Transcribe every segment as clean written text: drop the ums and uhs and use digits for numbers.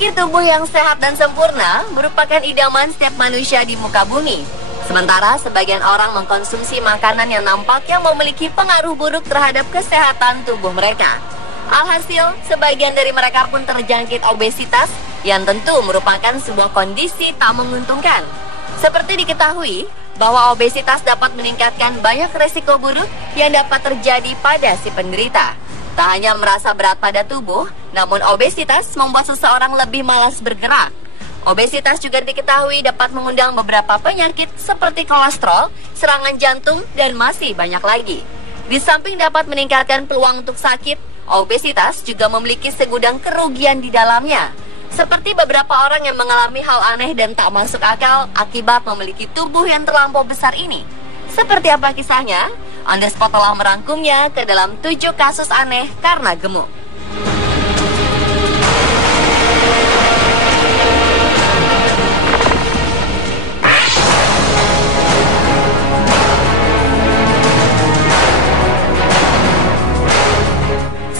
Memiliki tubuh yang sehat dan sempurna merupakan idaman setiap manusia di muka bumi. Sementara sebagian orang mengkonsumsi makanan yang nampaknya memiliki pengaruh buruk terhadap kesehatan tubuh mereka. Alhasil, sebagian dari mereka pun terjangkit obesitas yang tentu merupakan sebuah kondisi tak menguntungkan. Seperti diketahui bahwa obesitas dapat meningkatkan banyak resiko buruk yang dapat terjadi pada si penderita. Tak hanya merasa berat pada tubuh, namun obesitas membuat seseorang lebih malas bergerak. Obesitas juga diketahui dapat mengundang beberapa penyakit seperti kolesterol, serangan jantung, dan masih banyak lagi. Di samping dapat meningkatkan peluang untuk sakit, obesitas juga memiliki segudang kerugian di dalamnya. Seperti beberapa orang yang mengalami hal aneh dan tak masuk akal akibat memiliki tubuh yang terlampau besar ini. Seperti apa kisahnya? On The Spot telah merangkumnya ke dalam 7 kasus aneh karena gemuk.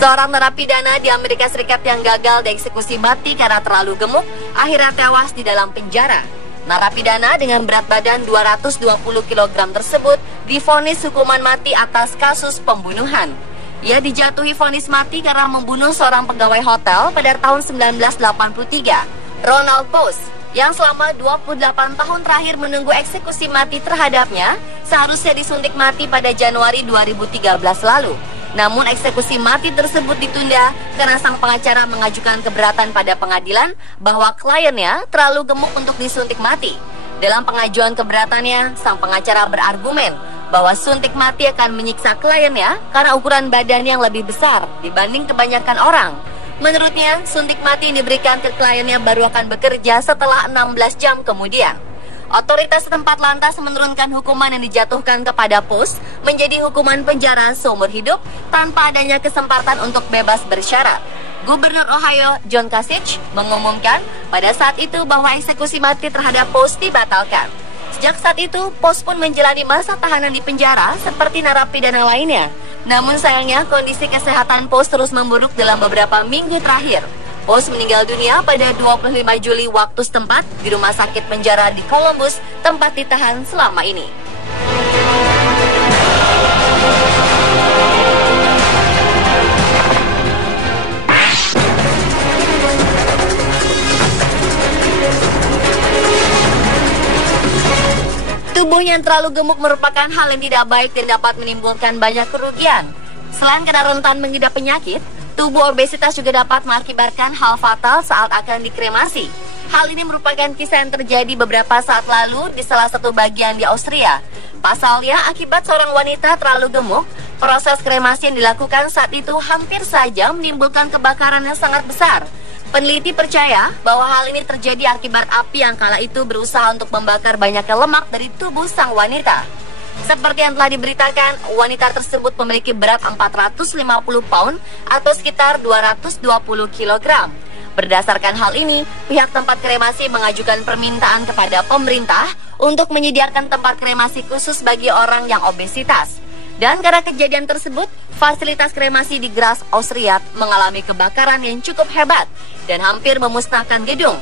Seorang narapidana di Amerika Serikat yang gagal dieksekusi mati karena terlalu gemuk akhirnya tewas di dalam penjara. Narapidana dengan berat badan 220 kg tersebut divonis hukuman mati atas kasus pembunuhan. Ia dijatuhi vonis mati karena membunuh seorang pegawai hotel pada tahun 1983, Ronald Post, yang selama 28 tahun terakhir menunggu eksekusi mati terhadapnya, seharusnya disuntik mati pada Januari 2013 lalu. Namun eksekusi mati tersebut ditunda karena sang pengacara mengajukan keberatan pada pengadilan bahwa kliennya terlalu gemuk untuk disuntik mati. Dalam pengajuan keberatannya, sang pengacara berargumen bahwa suntik mati akan menyiksa kliennya karena ukuran badan yang lebih besar dibanding kebanyakan orang. Menurutnya, suntik mati yang diberikan ke kliennya baru akan bekerja setelah 16 jam kemudian. Otoritas setempat lantas menurunkan hukuman yang dijatuhkan kepada Post menjadi hukuman penjara seumur hidup tanpa adanya kesempatan untuk bebas bersyarat. Gubernur Ohio, John Kasich, mengumumkan pada saat itu bahwa eksekusi mati terhadap Post dibatalkan. Sejak saat itu, Post pun menjalani masa tahanan di penjara seperti narapidana lainnya. Namun sayangnya, kondisi kesehatan Post terus memburuk dalam beberapa minggu terakhir. Post meninggal dunia pada 25 Juli waktu setempat di rumah sakit penjara di Columbus, tempat ditahan selama ini. Tubuh yang terlalu gemuk merupakan hal yang tidak baik dan dapat menimbulkan banyak kerugian. Selain karena rentan mengidap penyakit, tubuh obesitas juga dapat mengakibatkan hal fatal saat akan dikremasi. Hal ini merupakan kisah yang terjadi beberapa saat lalu di salah satu bagian di Austria. Pasalnya, akibat seorang wanita terlalu gemuk, proses kremasi yang dilakukan saat itu hampir saja menimbulkan kebakaran yang sangat besar. Peneliti percaya bahwa hal ini terjadi akibat api yang kala itu berusaha untuk membakar banyaknya lemak dari tubuh sang wanita. Seperti yang telah diberitakan, wanita tersebut memiliki berat 450 pound atau sekitar 220 kg. Berdasarkan hal ini, pihak tempat kremasi mengajukan permintaan kepada pemerintah untuk menyediakan tempat kremasi khusus bagi orang yang obesitas. Dan karena kejadian tersebut, fasilitas kremasi di Graz, Austria mengalami kebakaran yang cukup hebat dan hampir memusnahkan gedung.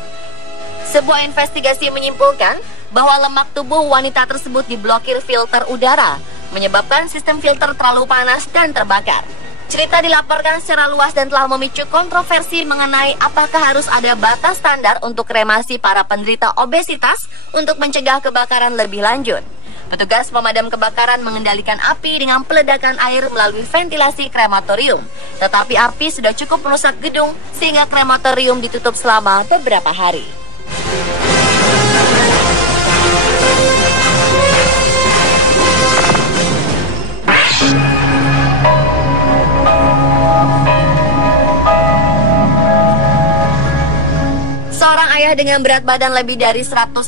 Sebuah investigasi menyimpulkan bahwa lemak tubuh wanita tersebut diblokir filter udara, menyebabkan sistem filter terlalu panas dan terbakar. Cerita dilaporkan secara luas dan telah memicu kontroversi mengenai apakah harus ada batas standar untuk kremasi para penderita obesitas untuk mencegah kebakaran lebih lanjut. Petugas pemadam kebakaran mengendalikan api dengan peledakan air melalui ventilasi krematorium. Tetapi api sudah cukup merusak gedung sehingga krematorium ditutup selama beberapa hari. Seorang ayah dengan berat badan lebih dari 163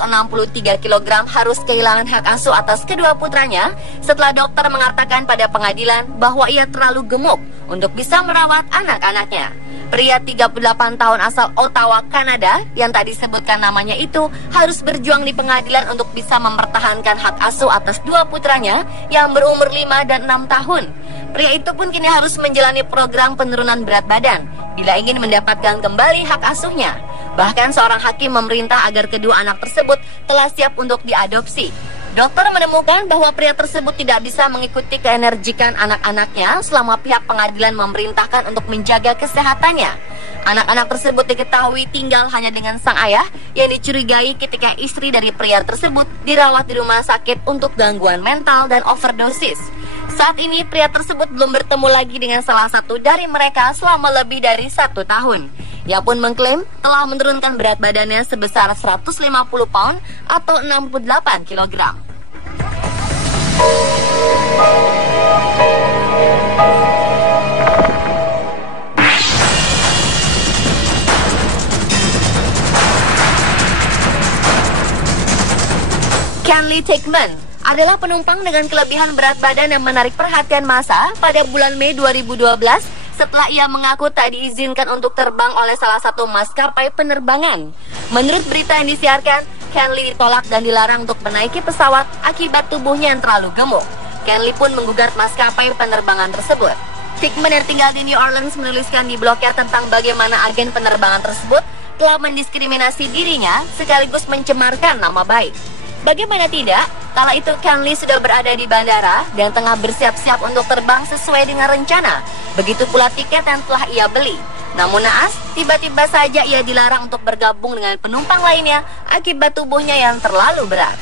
kg harus kehilangan hak asuh atas kedua putranya setelah dokter mengatakan pada pengadilan bahwa ia terlalu gemuk untuk bisa merawat anak-anaknya. Pria 38 tahun asal Ottawa, Kanada, yang tadi disebutkan namanya itu harus berjuang di pengadilan untuk bisa mempertahankan hak asuh atas dua putranya yang berumur 5 dan 6 tahun. Pria itu pun kini harus menjalani program penurunan berat badan bila ingin mendapatkan kembali hak asuhnya. Bahkan seorang hakim memerintah agar kedua anak tersebut telah siap untuk diadopsi. Dokter menemukan bahwa pria tersebut tidak bisa mengikuti keenergikan anak-anaknya selama pihak pengadilan memerintahkan untuk menjaga kesehatannya. Anak-anak tersebut diketahui tinggal hanya dengan sang ayah yang dicurigai ketika istri dari pria tersebut dirawat di rumah sakit untuk gangguan mental dan overdosis. Saat ini pria tersebut belum bertemu lagi dengan salah satu dari mereka selama lebih dari 1 tahun. Ia pun mengklaim telah menurunkan berat badannya sebesar 150 pound atau 68 kg. Kenley Tickman adalah penumpang dengan kelebihan berat badan yang menarik perhatian massa pada bulan Mei 2012 setelah ia mengaku tak diizinkan untuk terbang oleh salah satu maskapai penerbangan. Menurut berita yang disiarkan, Kenley ditolak dan dilarang untuk menaiki pesawat akibat tubuhnya yang terlalu gemuk. Kenley pun menggugat maskapai penerbangan tersebut. Tickman yang tinggal di New Orleans menuliskan di blognya tentang bagaimana agen penerbangan tersebut telah mendiskriminasi dirinya sekaligus mencemarkan nama baik. Bagaimana tidak, kala itu Kenley sudah berada di bandara dan tengah bersiap-siap untuk terbang sesuai dengan rencana. Begitu pula tiket yang telah ia beli. Namun naas, tiba-tiba saja ia dilarang untuk bergabung dengan penumpang lainnya akibat tubuhnya yang terlalu berat.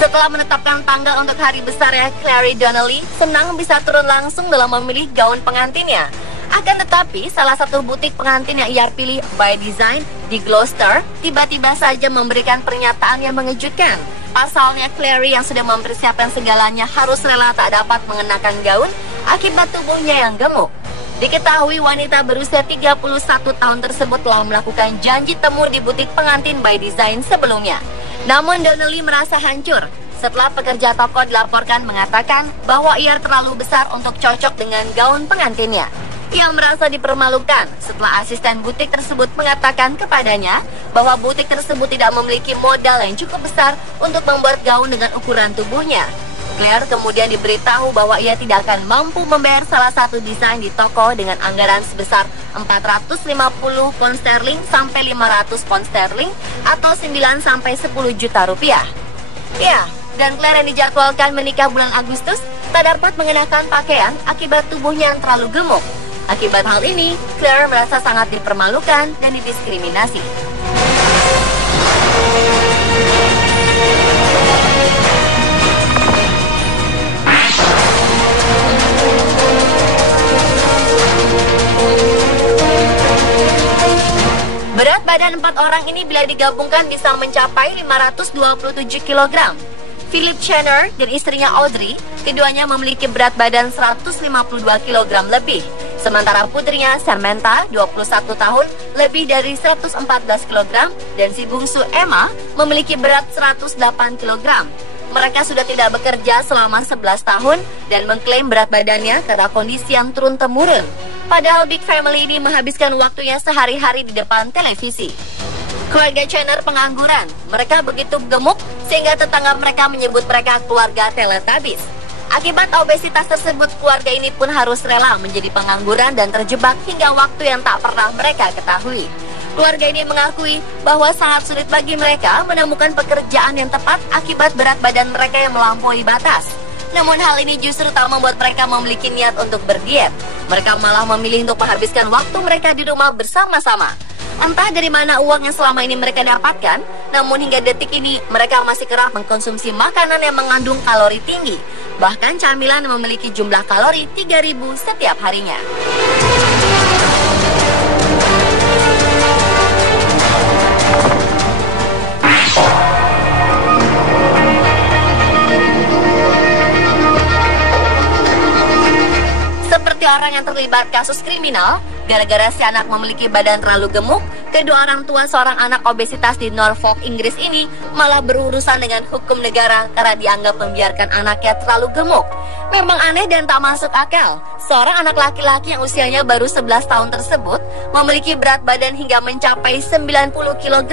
Setelah menetapkan tanggal untuk hari besarnya, Clary Donnelly senang bisa turun langsung dalam memilih gaun pengantinnya. Akan tetapi, salah satu butik pengantin yang ia pilih, By Design, di Gloucester, tiba-tiba saja memberikan pernyataan yang mengejutkan. Pasalnya, Clary yang sudah mempersiapkan segalanya harus rela tak dapat mengenakan gaun akibat tubuhnya yang gemuk. Diketahui wanita berusia 31 tahun tersebut telah melakukan janji temu di butik pengantin By Design sebelumnya. Namun Donnelly merasa hancur setelah pekerja toko dilaporkan mengatakan bahwa ia terlalu besar untuk cocok dengan gaun pengantinnya. Ia merasa dipermalukan setelah asisten butik tersebut mengatakan kepadanya bahwa butik tersebut tidak memiliki modal yang cukup besar untuk membuat gaun dengan ukuran tubuhnya. Claire kemudian diberitahu bahwa ia tidak akan mampu membayar salah satu desain di toko dengan anggaran sebesar 450 pound sterling sampai 500 pound sterling atau 9 sampai 10 juta rupiah. Ya, dan Claire yang dijadwalkan menikah bulan Agustus tak dapat mengenakan pakaian akibat tubuhnya yang terlalu gemuk. Akibat hal ini, Claire merasa sangat dipermalukan dan didiskriminasi. Berat badan 4 orang ini bila digabungkan bisa mencapai 527 kg. Philip Chenner dan istrinya Audrey, keduanya memiliki berat badan 152 kg lebih. Sementara putrinya Samantha, 21 tahun, lebih dari 114 kg dan si bungsu Emma memiliki berat 108 kg. Mereka sudah tidak bekerja selama 11 tahun dan mengklaim berat badannya karena kondisi yang turun-temurun. Padahal Big Family ini menghabiskan waktunya sehari-hari di depan televisi. Keluarga Chenner pengangguran. Mereka begitu gemuk sehingga tetangga mereka menyebut mereka keluarga Teletubbies. Akibat obesitas tersebut, keluarga ini pun harus rela menjadi pengangguran dan terjebak hingga waktu yang tak pernah mereka ketahui. Keluarga ini mengakui bahwa sangat sulit bagi mereka menemukan pekerjaan yang tepat akibat berat badan mereka yang melampaui batas. Namun hal ini justru tak membuat mereka memiliki niat untuk berdiet. Mereka malah memilih untuk menghabiskan waktu mereka di rumah bersama-sama. Entah dari mana uang yang selama ini mereka dapatkan, namun hingga detik ini mereka masih kerap mengkonsumsi makanan yang mengandung kalori tinggi. Bahkan camilan yang memiliki jumlah kalori 3.000 setiap harinya. Seperti orang yang terlibat kasus kriminal, gara-gara si anak memiliki badan terlalu gemuk, kedua orang tua seorang anak obesitas di Norfolk, Inggris ini malah berurusan dengan hukum negara karena dianggap membiarkan anaknya terlalu gemuk. Memang aneh dan tak masuk akal. Seorang anak laki-laki yang usianya baru 11 tahun tersebut memiliki berat badan hingga mencapai 90 kg.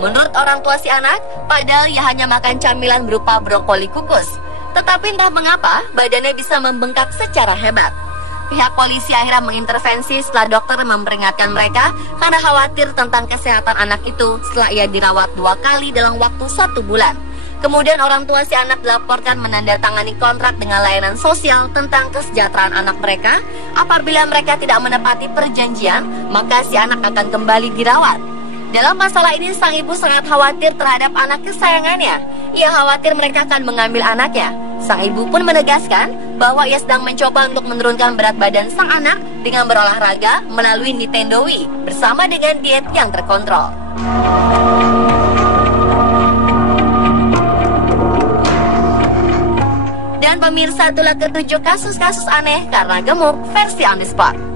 Menurut orang tua si anak, padahal ia hanya makan camilan berupa brokoli kukus. Tetapi entah mengapa, badannya bisa membengkak secara hebat. Pihak polisi akhirnya mengintervensi setelah dokter memperingatkan mereka karena khawatir tentang kesehatan anak itu setelah ia dirawat 2 kali dalam waktu 1 bulan. Kemudian orang tua si anak dilaporkan menandatangani kontrak dengan layanan sosial tentang kesejahteraan anak mereka. Apabila mereka tidak menepati perjanjian, maka si anak akan kembali dirawat. Dalam masalah ini, sang ibu sangat khawatir terhadap anak kesayangannya. Ia khawatir mereka akan mengambil anaknya. Sang ibu pun menegaskan bahwa ia sedang mencoba untuk menurunkan berat badan sang anak dengan berolahraga melalui Nintendo Wii bersama dengan diet yang terkontrol. Dan pemirsa, itulah ke-7 kasus-kasus aneh karena gemuk versi On The Spot.